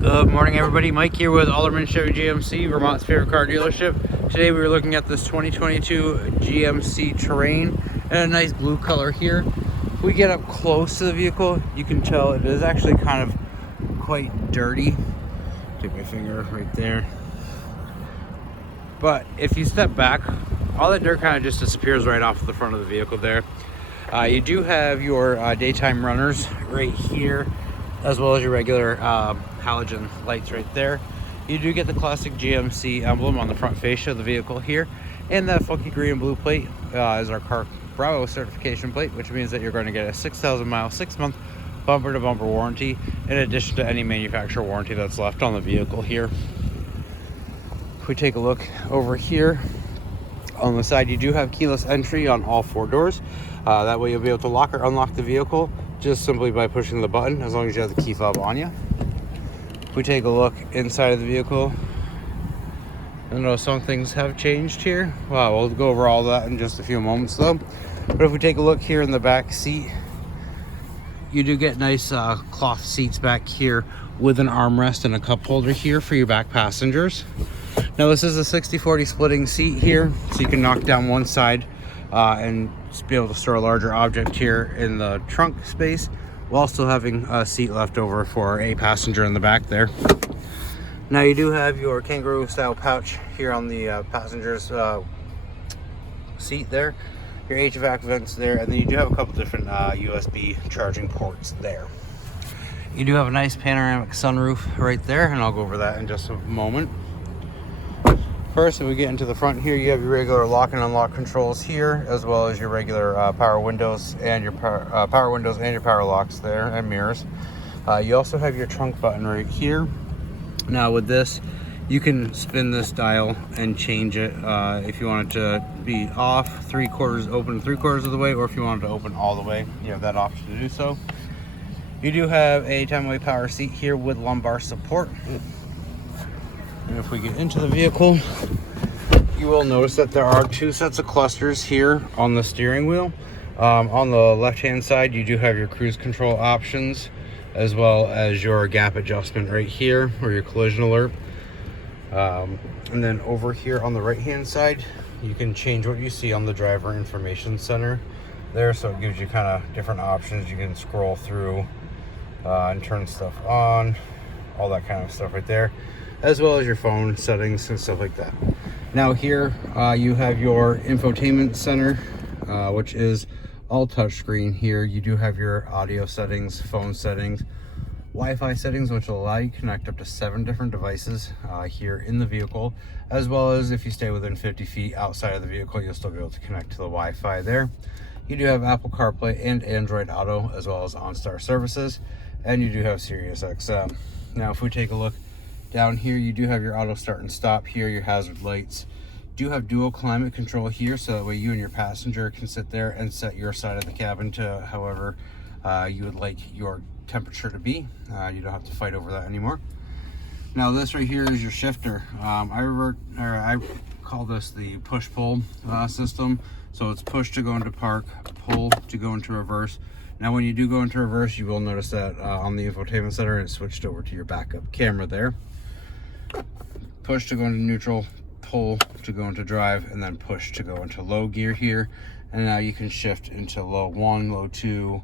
Good morning, everybody. Mike here with Alderman Chevy GMC, Vermont's favorite car dealership. Today we were looking at this 2022 GMC Terrain in a nice blue color here. If we get up close to the vehicle, you can tell it is actually kind of quite dirty. Take my finger right there. But if you step back, all that dirt kind of just disappears right off the front of the vehicle there. You do have your daytime runners right here, as well as your regular halogen lights right there. You do get the classic GMC emblem on the front fascia of the vehicle here, and that funky green and blue plate is our Car Bravo certification plate, which means that you're going to get a 6,000 mile, 6-month bumper to bumper warranty, in addition to any manufacturer warranty that's left on the vehicle here. If we take a look over here on the side, you do have keyless entry on all 4 doors. That way you'll be able to lock or unlock the vehicle just simply by pushing the button, as long as you have the key fob on you. If we take a look inside of the vehicle, I know some things have changed here. Well, we'll go over all that in just a few moments though. But if we take a look here in the back seat, you do get nice cloth seats back here with an armrest and a cup holder here for your back passengers. Now this is a 60-40 splitting seat here, so you can knock down one side and be able to store a larger object here in the trunk space, while still having a seat left over for a passenger in the back there. Now you do have your kangaroo style pouch here on the passenger's seat there, your HVAC vents there, and then you do have a couple different USB charging ports there. You do have a nice panoramic sunroof right there, and I'll go over that in just a moment. First, if we get into the front here, you have your regular lock and unlock controls here, as well as your regular power windows and your power locks there, and mirrors. You also have your trunk button right here. Now with this, you can spin this dial and change it if you want it to be off 3/4 open 3/4 of the way, or if you want it to open all the way, you have that option to do so. You do have a 10-way power seat here with lumbar support. And if we get into the vehicle, you will notice that there are 2 sets of clusters here on the steering wheel. On the left-hand side, you do have your cruise control options, as well as your gap adjustment right here, or your collision alert. And then over here on the right-hand side, you can change what you see on the driver information center there, so it gives you kind of different options. You can scroll through and turn stuff on, all that kind of stuff right there, as well as your phone settings and stuff like that. Now here you have your infotainment center, which is all touchscreen here. You do have your audio settings, phone settings, Wi-Fi settings, which will allow you to connect up to 7 different devices here in the vehicle, as well as if you stay within 50 feet outside of the vehicle, you'll still be able to connect to the Wi-Fi there. You do have Apple CarPlay and Android Auto, as well as OnStar services, and you do have Sirius XM. Now if we take a look down here, you do have your auto start and stop here, your hazard lights. You do have dual climate control here, so that way you and your passenger can sit there and set your side of the cabin to however you would like your temperature to be. You don't have to fight over that anymore. Now this right here is your shifter. I call this the push-pull system. So it's push to go into park, pull to go into reverse. Now when you do go into reverse, you will notice that on the infotainment center, it switched over to your backup camera there. Push to go into neutral, pull to go into drive, and then push to go into low gear here. And now you can shift into low 1, low 2.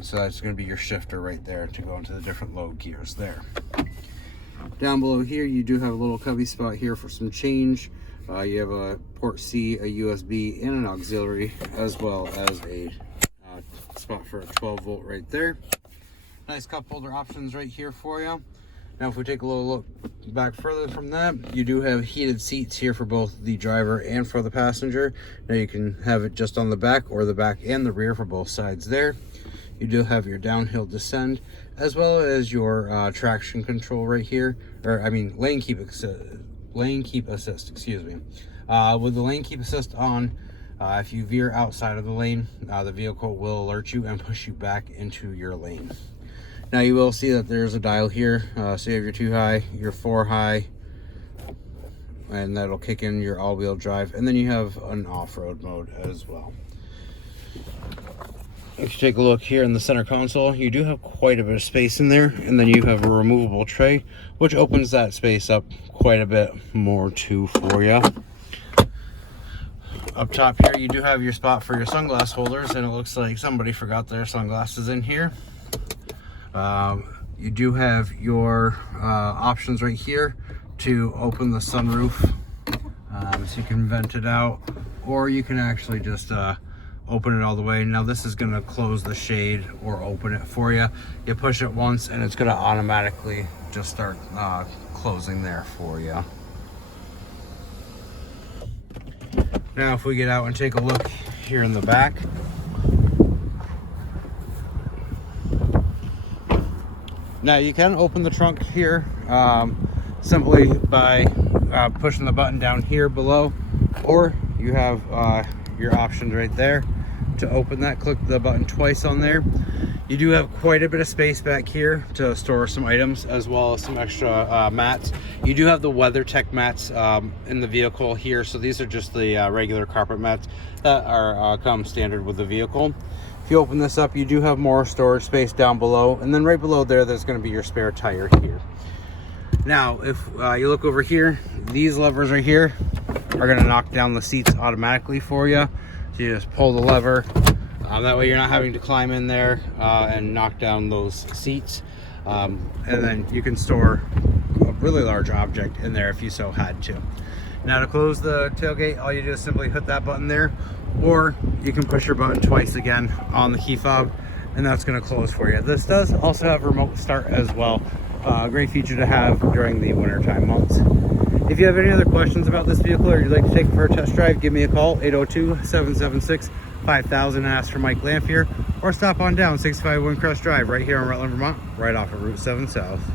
So that's going to be your shifter right there to go into the different low gears there. Down below here, you do have a little cubby spot here for some change. You have a port C, a USB, and an auxiliary, as well as a spot for a 12-volt right there. Nice cup holder options right here for you. Now if we take a little look back further from that, you do have heated seats here for both the driver and for the passenger. Now you can have it just on the back, or the back and the rear for both sides there. You do have your downhill descend, as well as your traction control right here, or I mean lane keep assist, excuse me. With the lane keep assist on, if you veer outside of the lane, the vehicle will alert you and push you back into your lane. Now you will see that there's a dial here, so you have your 2 high, your 4 high, and that'll kick in your all-wheel drive, and then you have an off-road mode as well. if you take a look here in the center console, you do have quite a bit of space in there, and then you have a removable tray, which opens that space up quite a bit more too for you. Up top here, you do have your spot for your sunglass holders, and it looks like somebody forgot their sunglasses in here. You do have your options right here to open the sunroof, so you can vent it out, or you can actually just open it all the way. Now this is going to close the shade or open it for you. You push it once and it's going to automatically just start closing there for you. Now if we get out and take a look here in the back, now you can open the trunk here simply by pushing the button down here below, or you have your options right there to open that. Click the button twice on there. You do have quite a bit of space back here to store some items, as well as some extra mats. You do have the WeatherTech mats in the vehicle here, so these are just the regular carpet mats that are come standard with the vehicle. If you open this up, you do have more storage space down below, and then right below there's going to be your spare tire here. Now if you look over here, these levers right here are going to knock down the seats automatically for you. So you just pull the lever, that way you're not having to climb in there and knock down those seats, and then you can store a really large object in there if you so had to. Now to close the tailgate, all you do is simply hit that button there, or you can push your button twice again on the key fob, and that's going to close for you. This does also have remote start as well. Great feature to have during the wintertime months. If you have any other questions about this vehicle, or you'd like to take it for a test drive, give me a call, 802-776-5000, and ask for Mike Lamphere, or stop on down 651 Crest Drive right here in Rutland, Vermont, right off of Route 7 South.